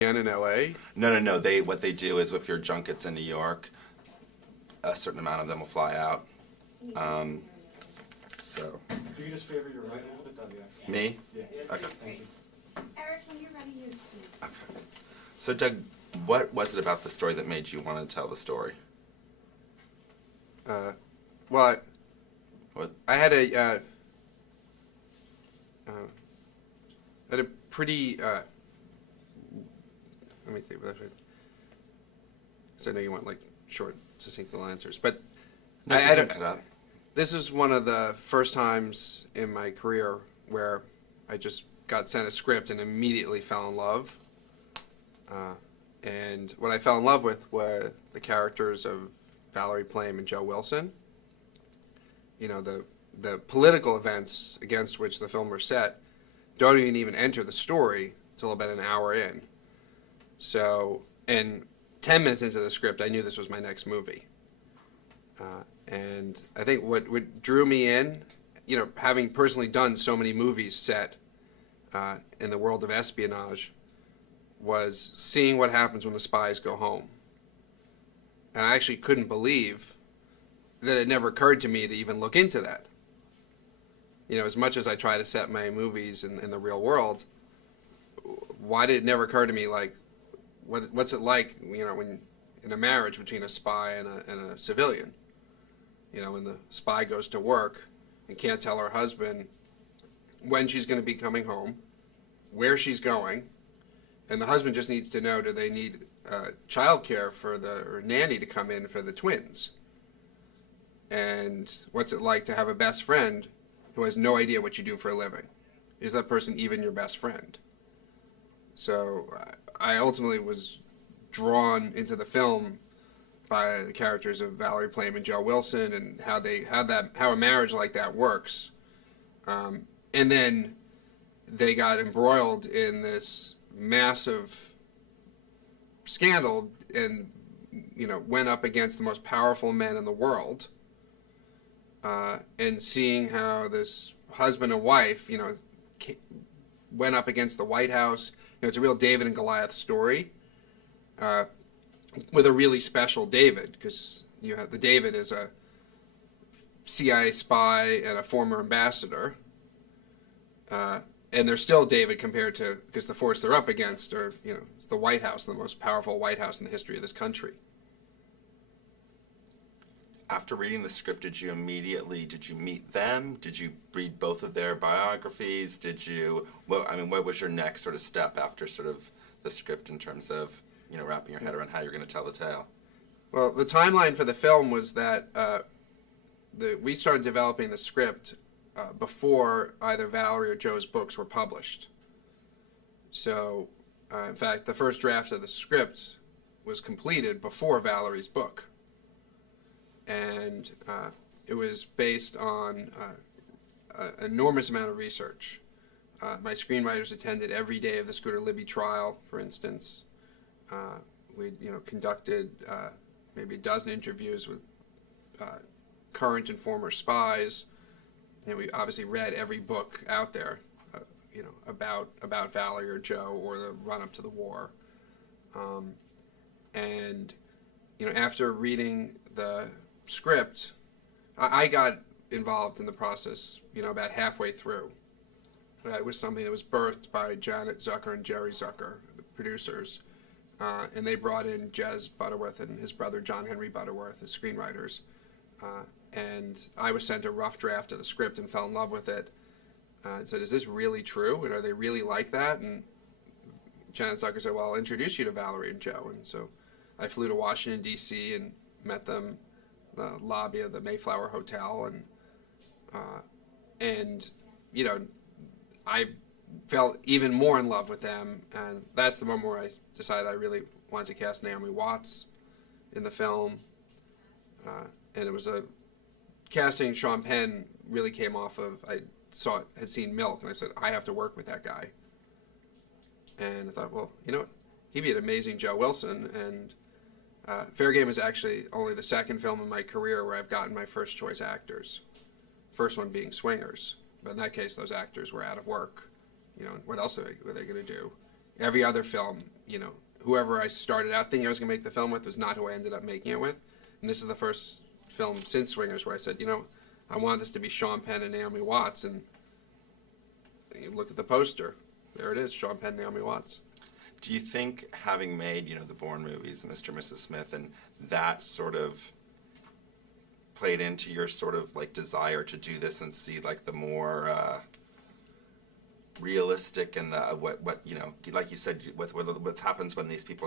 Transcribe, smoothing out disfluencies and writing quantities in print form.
in LA? No. What they do is if your junket's in New York, a certain amount of them will fly out. So. Can you just favor your right a little bit? That'd be excellent. Me? Yeah. Okay. Thank you. Eric, when you're ready, you speak. Okay. So, Doug, what was it about the story that made you want to tell the story? Well, What? I had a pretty. Let me think about it. Because I know you want like short, succinct little answers, but No, I you had can cut out. this is one of the first times in my career where I just got sent a script and immediately fell in love. And what I fell in love with were the characters of Valerie Plame and Joe Wilson. You know, the political events against which the film were set don't even enter the story till about an hour in. So, and 10 minutes into the script, I knew this was my next movie. And I think what drew me in, you know, having personally done so many movies set in the world of espionage, was seeing what happens when the spies go home. And I actually couldn't believe that it never occurred to me to even look into that. You know, as much as I try to set my movies in the real world, why did it never occur to me, like, what's it like, you know, when in a marriage between a spy and a civilian? You know, when the spy goes to work and can't tell her husband when she's going to be coming home, where she's going, and the husband just needs to know, do they need childcare or nanny to come in for the twins? And what's it like to have a best friend who has no idea what you do for a living? Is that person even your best friend? So I ultimately was drawn into the film by the characters of Valerie Plame and Joe Wilson and how a marriage like that works. And then they got embroiled in this massive scandal and, you know, went up against the most powerful men in the world. And seeing how this husband and wife, you know, went up against the White House. You know, it's a real David and Goliath story, with a really special David, because you have the David is a CIA spy and a former ambassador, and they're still David compared to, because the force they're up against are, you know, it's the White House, the most powerful White House in the history of this country. After reading the script, did you meet them? Did you read both of their biographies? What was your next sort of step after sort of the script in terms of, you know, wrapping your head around how you're going to tell the tale? Well, the timeline for the film was that we started developing the script before either Valerie or Joe's books were published. So, in fact, the first draft of the script was completed before Valerie's book. And it was based on an enormous amount of research. My screenwriters attended every day of the Scooter Libby trial, for instance. We, you know, conducted maybe a dozen interviews with current and former spies. And we obviously read every book out there, you know, about Valerie or Joe or the run-up to the war. And, you know, after reading the script, I got involved in the process, you know, about halfway through. It was something that was birthed by Janet Zucker and Jerry Zucker, the producers, and they brought in Jez Butterworth and his brother John Henry Butterworth as screenwriters, and I was sent a rough draft of the script and fell in love with it, and said, is this really true, and are they really like that? And Janet Zucker said, well, I'll introduce you to Valerie and Joe. And so I flew to Washington, D.C. and met them the lobby of the Mayflower Hotel, and you know, I fell even more in love with them, and that's the moment where I decided I really wanted to cast Naomi Watts in the film, and it was a casting. Sean Penn really came off of, had seen Milk, and I said, I have to work with that guy, and I thought, well, you know what, he'd be an amazing Joe Wilson. And FairGame is actually only the second film in my career where I've gotten my first choice actors. First one being Swingers, but in that case, those actors were out of work. You know, what else were they going to do? Every other film, whoever I started out thinking I was going to make the film with was not who I ended up making it with. And this is the first film since Swingers where I said, I want this to be Sean Penn and Naomi Watts. And you look at the poster. There it is, Sean Penn, Naomi Watts. Do you think having made, the Bourne movies and Mr. and Mrs. Smith, and that sort of played into your sort of like desire to do this and see like the more realistic and the what like you said, what happens when these people